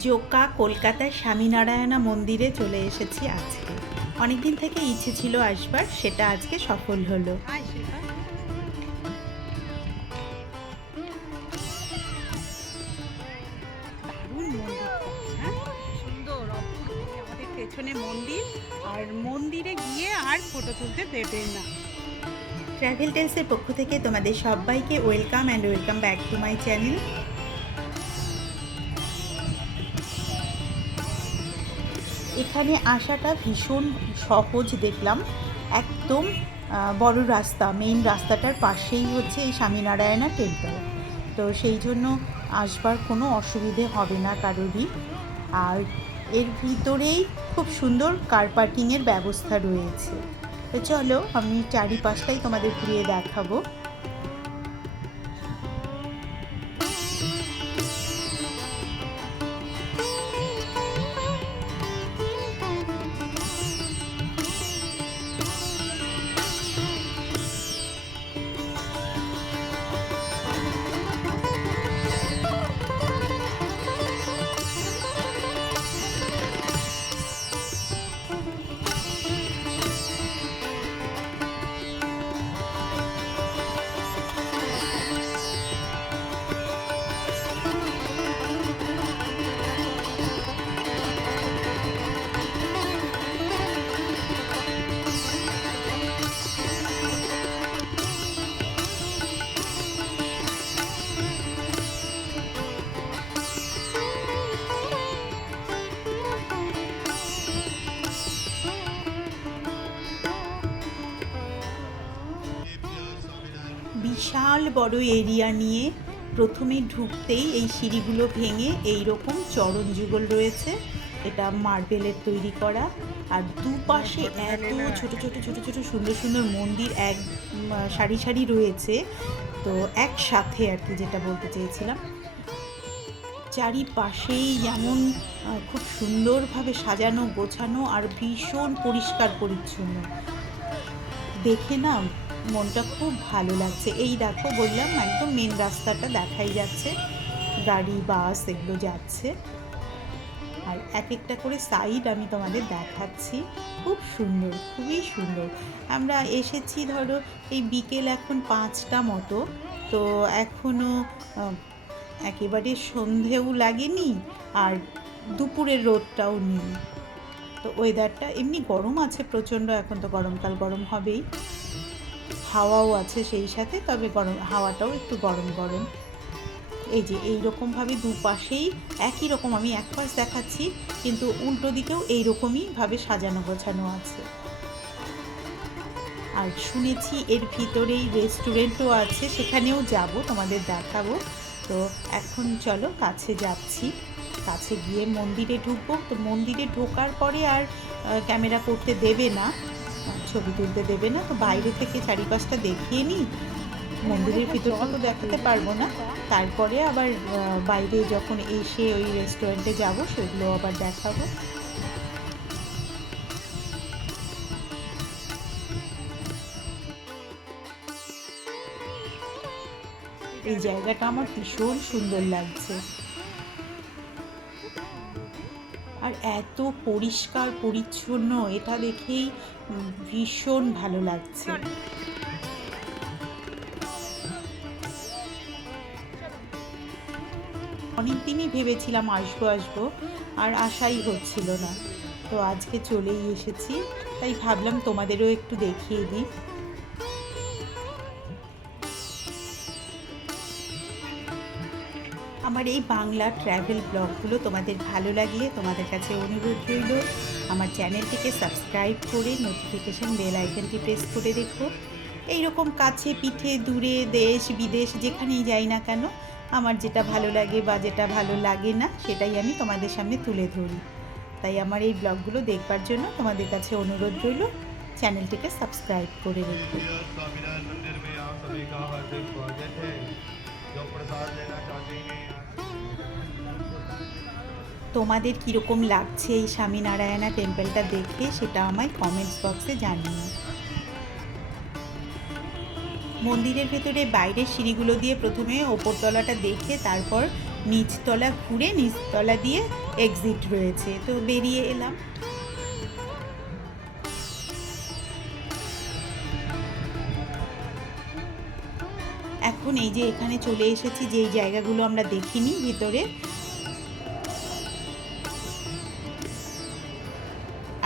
জোকা কলকাতার স্বামীনারায়ণা মন্দিরে চলে এসেছি আজকে। অনেকদিন থেকে ইচ্ছে ছিল আসবার, সেটা আজকে সফল হলো। দারুণ মন্দিরটা, হ্যাঁ, সুন্দর অপূর্ব। আমাদের পেছনে মন্দির, আর মন্দিরে গিয়ে আর ফটো তুলতে দেবে না। ট্র্যাভেল টেলসের পক্ষ থেকে তোমাদের সবাইকে welcome and welcome back to my channel. এখানে আসাটা ভীষণ সহজ দেখলাম। একদম বড় রাস্তা, মেইন রাস্তাটার পাশেই হচ্ছে এই স্বামীনারায়ণা টেম্পল। তো সেই জন্য আসবার কোনো অসুবিধে হবে না কারোরই। আর এর ভিতরেই খুব সুন্দর কার পার্কিংয়ের ব্যবস্থা রয়েছে। তো চলো আমি চারিপাশটাই তোমাদের ঘুরিয়ে দেখাবো। বিশাল বড় এরিয়া নিয়ে প্রথমে ঢুকতেই এই সিঁড়িগুলো ভেঙে এই রকম চরণ যুগল রয়েছে। এটা মার্বেলের তৈরি করা, আর দুপাশে এত ছোট ছোট ছোট ছোট সুন্দর সুন্দর মন্দির এক সারি সারি রয়েছে। তো একসাথে আর কি, যেটা বলতে চেয়েছিলাম, চারিপাশেই যেমন খুব সুন্দরভাবে সাজানো গোছানো আর ভীষণ পরিষ্কার পরিচ্ছন্ন, দেখে না মনটা খুব ভালো লাগছে। এই দেখো, বললাম একদম মেন রাস্তাটা দেখাই যাচ্ছে, গাড়ি বাস এগুলো যাচ্ছে, আর এক একটা করে সাইড আমি তোমাদের দেখাচ্ছি। খুব সুন্দর, খুবই সুন্দর। আমরা এসেছি ধরো এই বিকেল এখন 5টা মতো, তো এখনও একেবারে সন্ধেও লাগেনি আর দুপুরের রোদটাও নেই। তো ওয়েদারটা এমনি গরম আছে প্রচণ্ড, এখন তো গরমকাল, গরম হবেই, হাওয়াও আছে সেই সাথে, তবে গরম হাওয়াটাও একটু গরম গরম। এই যে এইরকমভাবে দুপাশেই একই রকম, আমি এক পাশ দেখাচ্ছি কিন্তু উল্টো দিকেও এইরকমইভাবে সাজানো গোছানো আছে। আর শুনেছি এর ভিতরেই রেস্টুরেন্টও আছে, সেখানেও যাব, তোমাদের দেখাবো। তো এখন চলো কাছে যাচ্ছি, কাছে গিয়ে মন্দিরে ঢুকবো। তো মন্দিরে ঢোকার পরে আর ক্যামেরা করতে দেবে না, ছবি তুলতে দেবে না। তো বাইরে থেকে চারিপাশটা দেখিয়ে নিই, মন্দিরের ভিতরটা তো দেখাতে পারবো না। তারপরে আবার বাইরে যখন এসে ওই রেস্টুরেন্টে যাব সেগুলো আবার দেখাবো। এই জায়গাটা আমার ভীষণ সুন্দর লাগছে, আর এত পরিষ্কার পরিচ্ছন্ন, এটা দেখেই ভীষণ ভালো লাগছে। অনেক দিনই ভেবেছিলাম আসবো আসবো, আর আশাই হচ্ছিল না। তো আজকে চলেই এসেছি, তাই ভাবলাম তোমাদেরও একটু দেখিয়ে দিই। আমার এই বাংলা ট্র্যাভেল ব্লগগুলো তোমাদের ভালো লাগলে তোমাদের কাছে অনুরোধ রইল, আমার চ্যানেলটিকে সাবস্ক্রাইব করে নোটিফিকেশান বেল আইকনটি প্রেস করে রেখো। এইরকম কাছে পিঠে দূরে দেশ বিদেশ যেখানেই যাই না কেন, আমার যেটা ভালো লাগে বা যেটা ভালো লাগে না সেটাই আমি তোমাদের সামনে তুলে ধরি। তাই আমার এই ব্লগগুলো দেখবার জন্য তোমাদের কাছে অনুরোধ রইল, চ্যানেলটিকে সাবস্ক্রাইব করে রেখো। তোমাদের কীরকম লাগছে এই স্বামীনারায়ণা টেম্পলটা দেখে সেটা আমায় কমেন্টস বক্সে জানিও। মন্দিরের ভেতরে বাইরের সিঁড়িগুলো দিয়ে প্রথমে ওপরতলাটা দেখে তারপর নিচতলা ঘুরে নিচতলা দিয়ে এক্সিট রয়েছে, তো বেরিয়ে এলাম। এখন এই যে এখানে চলে এসেছি, যেই জায়গাগুলো আমরা দেখিনি ভিতরে,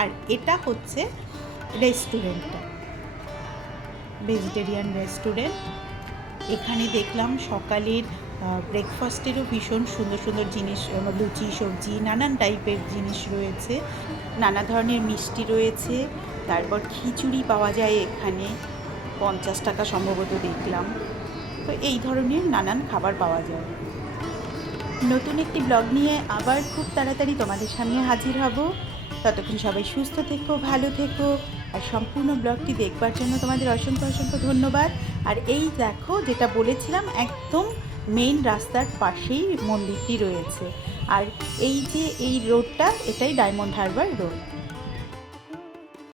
আর এটা হচ্ছে রেস্টুরেন্টটা, ভেজিটেরিয়ান রেস্টুরেন্ট। এখানে দেখলাম সকালের ব্রেকফাস্টেরও ভীষণ সুন্দর সুন্দর জিনিস, লুচি, সবজি, নানান টাইপের জিনিস রয়েছে, নানা ধরনের মিষ্টি রয়েছে। তারপর খিচুড়ি পাওয়া যায় এখানে, 50 টাকা সম্ভবত দেখলাম। তো এই ধরনের নানান খাবার পাওয়া যায়। নতুন একটি ব্লগ নিয়ে আবার খুব তাড়াতাড়ি তোমাদের সামনে হাজির হব। ততক্ষণ সবাই সুস্থ থেকো, ভালো থেকো, আর সম্পূর্ণ ব্লগটি দেখবার জন্য তোমাদের অসংখ্য অসংখ্য ধন্যবাদ। আর এই দেখো, যেটা বলেছিলাম, একদম মেইন রাস্তার পাশেই মন্দিরটি রয়েছে। আর এই যে এই রোডটা, এটাই ডায়মন্ড হারবার রোড।